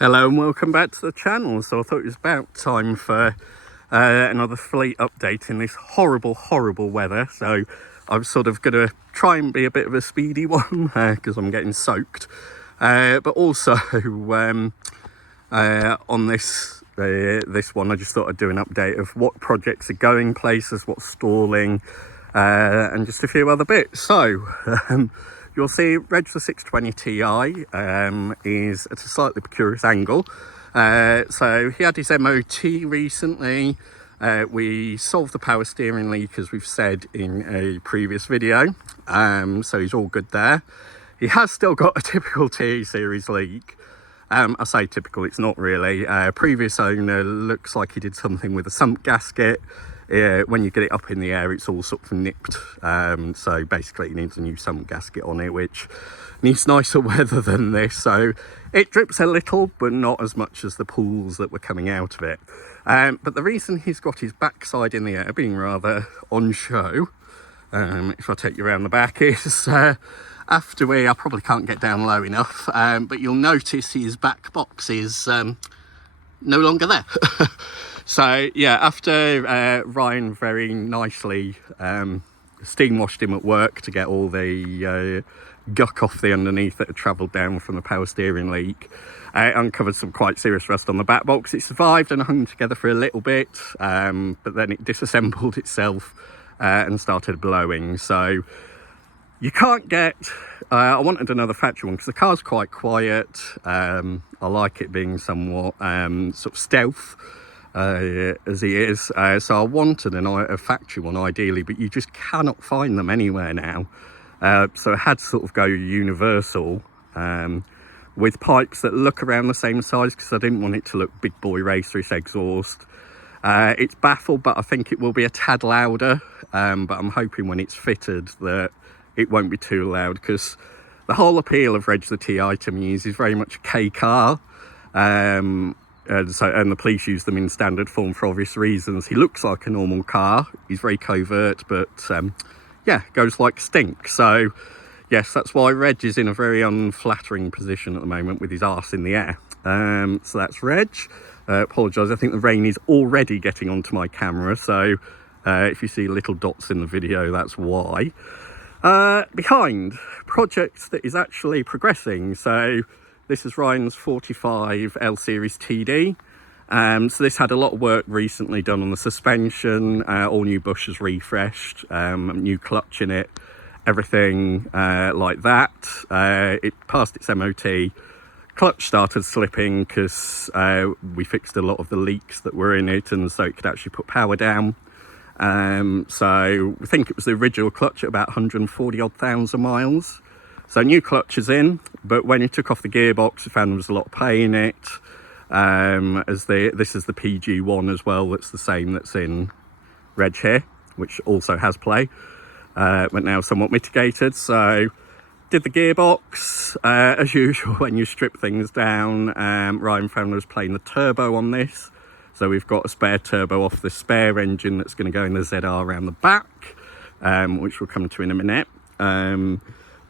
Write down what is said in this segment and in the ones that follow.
Hello and welcome back to the channel. So I thought it was about time for another fleet update in this horrible weather. So I'm sort of going to try and be a bit of a speedy one because I'm getting soaked. But also on this one, I just thought I'd do an update of what projects are going places, what's stalling, and just a few other bits. So you'll see Reg the 620 Ti is at a slightly precarious angle. So he had his MOT recently. We solved the power steering leak, as we've said in a previous video. So he's all good there. He has still got a typical TE series leak. I say typical, it's not really. Previous owner looks like he did something with a sump gasket. When you get it up in the air, it's all sort of nipped. So basically it needs a new sump gasket on it, which needs nicer weather than this. So it drips a little, but not as much as the pools that were coming out of it. But the reason he's got his backside in the air being rather on show, if I take you around the back, is after I probably can't get down low enough, but you'll notice his back box is no longer there. So yeah, after Ryan very nicely steam washed him at work to get all the guck off the underneath that had travelled down from the power steering leak, uncovered some quite serious rust on the back box. It survived and hung together for a little bit, but then it disassembled itself and started blowing. So you can't get, I wanted another factory one because the car's quite quiet. I like it being somewhat sort of stealth as he is. So I wanted a factory one ideally, but you just cannot find them anywhere now. So I had to sort of go universal with pipes that look around the same size because I didn't want it to look big boy racerish exhaust. It's baffled, but I think it will be a tad louder. But I'm hoping when it's fitted that it won't be too loud, because the whole appeal of Reg the Ti to me is he's very much a K car. And the police use them in standard form for obvious reasons. He looks like a normal car. He's very covert, but yeah, goes like stink. So yes, that's why Reg is in a very unflattering position at the moment with his arse in the air. So that's Reg. Apologise, I think the rain is already getting onto my camera. So if you see little dots in the video, that's why. Behind, projects that is actually progressing. So this is Ryan's 45 L Series TD. So this had a lot of work recently done on the suspension, all new bushes refreshed, new clutch in it, everything like that. It passed its MOT. Clutch started slipping because we fixed a lot of the leaks that were in it, and so it could actually put power down. So I think it was the original clutch at about 140 odd thousand miles. So new clutch is in, but when he took off the gearbox, I found there was a lot of pay in it. This is the PG1 as well, that's the same that's in Reg here, which also has play, but now somewhat mitigated. So did the gearbox, as usual when you strip things down. Ryan found was playing the turbo on this. So we've got a spare turbo off the spare engine that's going to go in the ZR around the back, which we'll come to in a minute.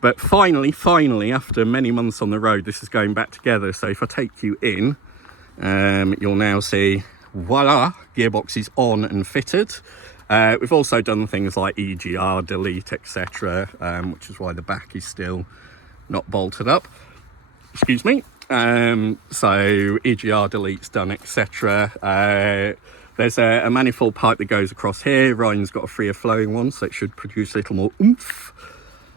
But finally, after many months on the road, this is going back together. So if I take you in, you'll now see, voila, gearbox is on and fitted. We've also done things like EGR, delete, etc., which is why the back is still not bolted up. Excuse me. So EGR delete's done, etc. There's a manifold pipe that goes across here. Ryan's got a freer flowing one, so it should produce a little more oomph.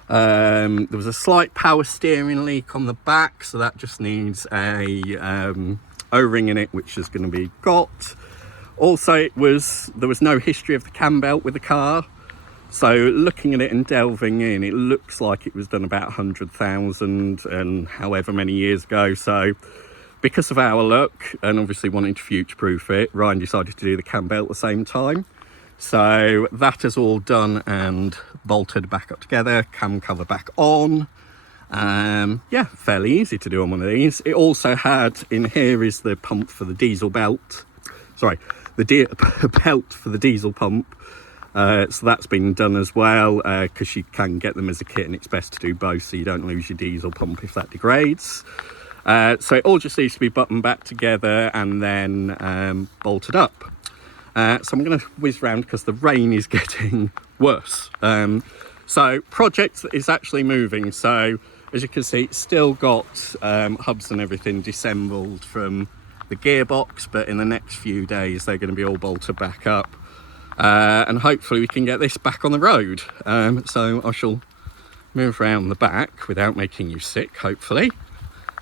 There was a slight power steering leak on the back, so that just needs a O-ring in it, which is going to be got. Also, there was no history of the cam belt with the car. So looking at it and delving in, it looks like it was done about 100,000 and however many years ago. So because of our luck and obviously wanting to future-proof it, Ryan decided to do the cam belt at the same time. So that is all done and bolted back up together, cam cover back on. Yeah, fairly easy to do on one of these. It also had, in here is the pump for the diesel belt. Sorry, the belt for the diesel pump. So that's been done as well, because you can get them as a kit and it's best to do both so you don't lose your diesel pump if that degrades. So it all just needs to be buttoned back together and then bolted up. So I'm going to whiz round because the rain is getting worse. So project is actually moving. So as you can see, it's still got hubs and everything disassembled from the gearbox, but in the next few days they're going to be all bolted back up, and hopefully we can get this back on the road. So I shall move around the back without making you sick, hopefully.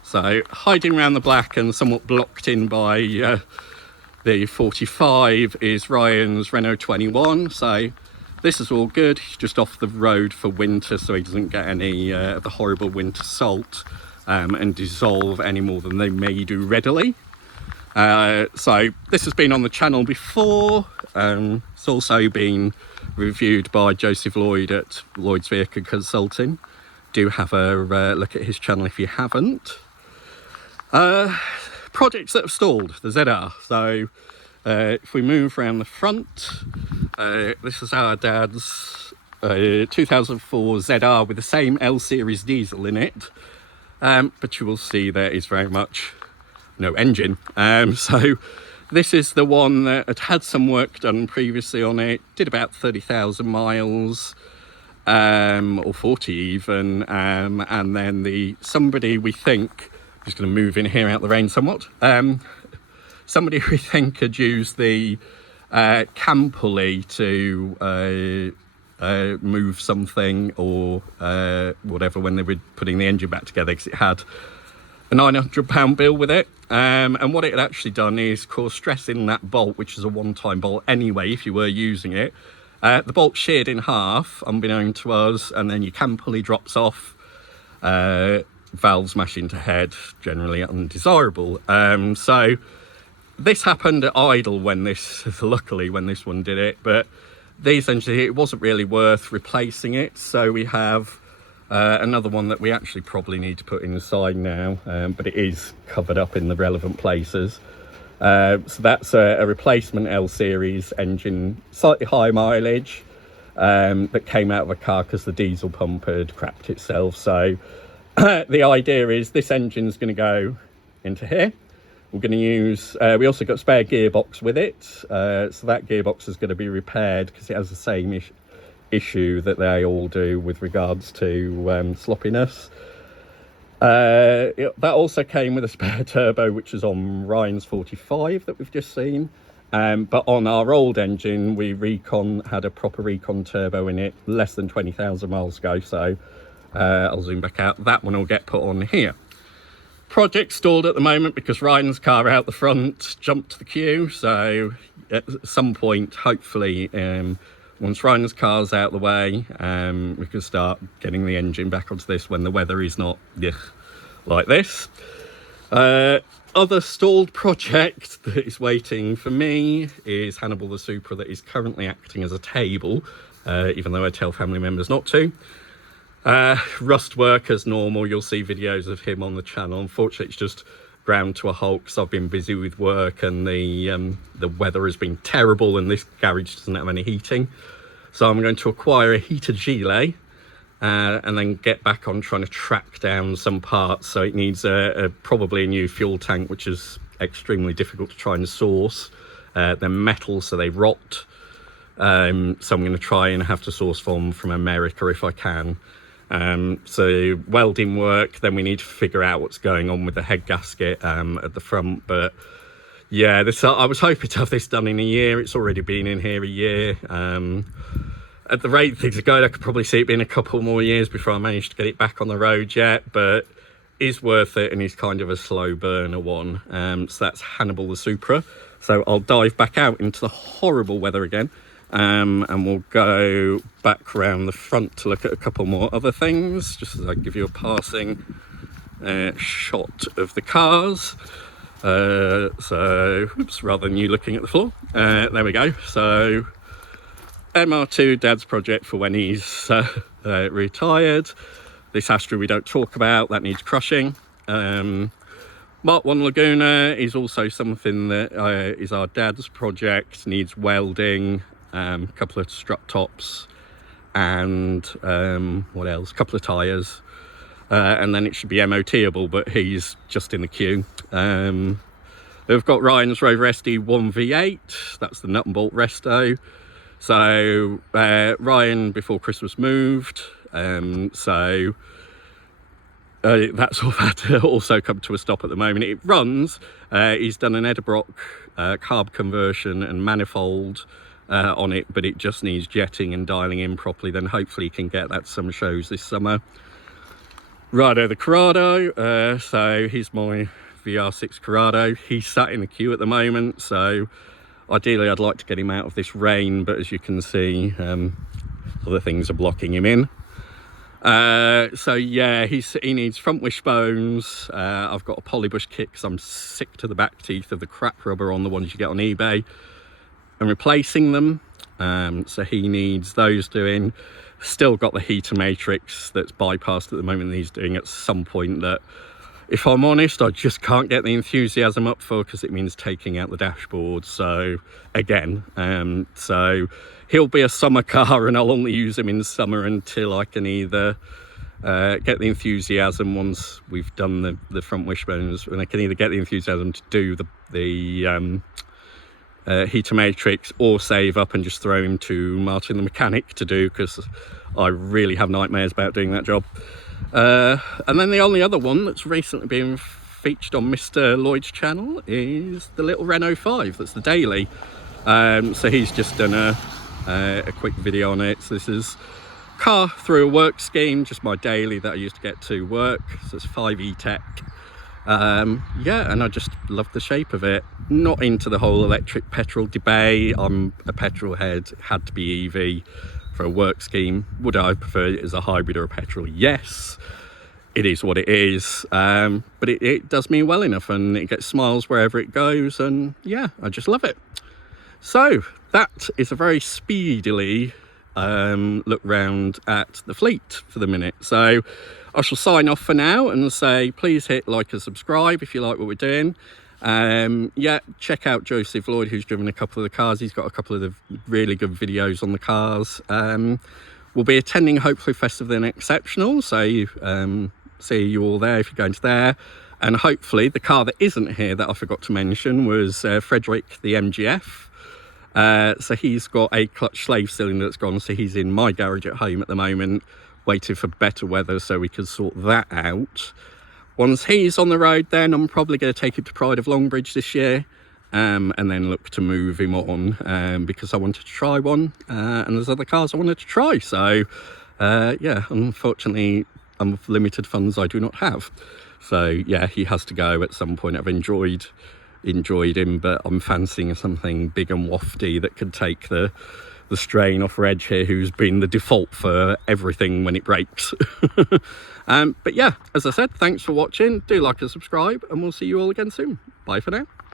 So hiding around the black and somewhat blocked in by the 45 is Ryan's Renault 21. So this is all good. He's just off the road for winter, so he doesn't get any of the horrible winter salt and dissolve any more than they may do readily. So this has been on the channel before. It's also been reviewed by Joseph Lloyd at Lloyd's Vehicle Consulting. Do have a look at his channel if you haven't. Projects that have stalled, the ZR. So if we move around the front, this is our dad's 2004 ZR with the same L series diesel in it, but you will see there is very much no engine. So this is the one that had some work done previously on it, did about 30,000 miles, or 40 even, and then somebody we think, just going to move in here out the rain somewhat, somebody we think had used the cam pulley to move something or whatever when they were putting the engine back together, because it had a £900 bill with it, and what it had actually done is cause stress in that bolt, which is a one-time bolt anyway if you were using it. The bolt sheared in half unbeknown to us, and then your cam pulley drops off, valves smash into head, generally undesirable. So this happened at idle when this, luckily when this one did it, but these engines, it wasn't really worth replacing it, so we have another one that we actually probably need to put inside now, but it is covered up in the relevant places. So that's a replacement L series engine, slightly high mileage, that came out of a car because the diesel pump had crapped itself. So the idea is this engine's going to go into here. We're going to use, we also got a spare gearbox with it, so that gearbox is going to be repaired because it has the same issue that they all do with regards to sloppiness. That also came with a spare turbo, which is on Ryan's 45 that we've just seen, but on our old engine we had a proper recon turbo in it less than 20,000 miles ago, so I'll zoom back out. That one will get put on here. Project stalled at the moment because Ryan's car out the front jumped to the queue, so at some point, hopefully, once Ryan's car's out the way, we can start getting the engine back onto this when the weather is not like this. Other stalled project that is waiting for me is Hannibal the Supra, that is currently acting as a table, even though I tell family members not to. Rust work as normal. You'll see videos of him on the channel. Unfortunately, it's just ground to a halt because I've been busy with work and the weather has been terrible and this garage doesn't have any heating. So I'm going to acquire a heated gilet and then get back on trying to track down some parts. So it needs probably a new fuel tank, which is extremely difficult to try and source. They're metal, so they rot. So I'm going to try and have to source from America if I can. So welding work, then we need to figure out what's going on with the head gasket at the front. But yeah, I was hoping to have this done in a year. It's already been in here a year. At the rate things are going, I could probably see it being a couple more years before I manage to get it back on the road yet, but is worth it and is kind of a slow burner one. So that's Hannibal the Supra. So I'll dive back out into the horrible weather again. And we'll go back around the front to look at a couple more other things, just as I give you a passing shot of the cars. So, oops, rather than you looking at the floor. There we go. So, MR2, Dad's project for when he's retired. This Astra we don't talk about, that needs crushing. Mark 1 Laguna is also something that is our dad's project, needs welding. Couple of strut tops and what else, couple of tyres, and then it should be MOTable, but he's just in the queue. We've got Ryan's Rover SD 1V8, that's the nut and bolt resto. So Ryan before Christmas moved, so that's all had to also come to a stop at the moment. It runs, he's done an Edelbrock carb conversion and manifold on it, but it just needs jetting and dialing in properly. Then hopefully he can get that to some shows this summer. Righto, the Corrado, so he's my VR6 Corrado. He's sat in the queue at the moment, so ideally I'd like to get him out of this rain, but as you can see, other things are blocking him in. So yeah, he needs front wishbones. I've got a Polybush kit because I'm sick to the back teeth of the crap rubber on the ones you get on eBay and replacing them. So he needs those doing. Still got the heater matrix that's bypassed at the moment that he's doing at some point that, if I'm honest, I just can't get the enthusiasm up for, because it means taking out the dashboard. So again, so he'll be a summer car and I'll only use him in summer until I can either get the enthusiasm once we've done the front wishbones, and I can either get the enthusiasm to do the heater matrix, or save up and just throw him to Martin the mechanic to do, because I really have nightmares about doing that job. And then the only other one that's recently been featured on Mr. Lloyd's channel is the little Renault 5, that's the daily. So he's just done a quick video on it. So this is car through a work scheme, just my daily that I used to get to work. So it's 5E Tech. Yeah, and I just love the shape of it. Not into the whole electric petrol debate. I'm a petrol head, it had to be EV for a work scheme. Would I prefer it as a hybrid or a petrol? Yes, it is what it is, but it does me well enough, and it gets smiles wherever it goes, and yeah, I just love it. So that is a very speedily look round at the fleet for the minute. So I shall sign off for now and say please hit like and subscribe if you like what we're doing. Yeah, check out Joseph Lloyd, who's driven a couple of the cars. He's got a couple of the really good videos on the cars. We'll be attending hopefully Festival and Exceptional, so see you all there if you're going to there. And hopefully the car that isn't here that I forgot to mention was Frederick the MGF. So he's got a clutch slave cylinder that's gone, so he's in my garage at home at the moment, waiting for better weather so we can sort that out. Once he's on the road, then I'm probably going to take him to Pride of Longbridge this year, and then look to move him on, because I wanted to try one, and there's other cars I wanted to try. So yeah, unfortunately of limited funds I do not have. So yeah, he has to go at some point. I've enjoyed him, but I'm fancying something big and wafty that could take the strain off Reg here, who's been the default for everything when it breaks. But yeah, as I said, thanks for watching. Do like and subscribe, and we'll see you all again soon. Bye for now.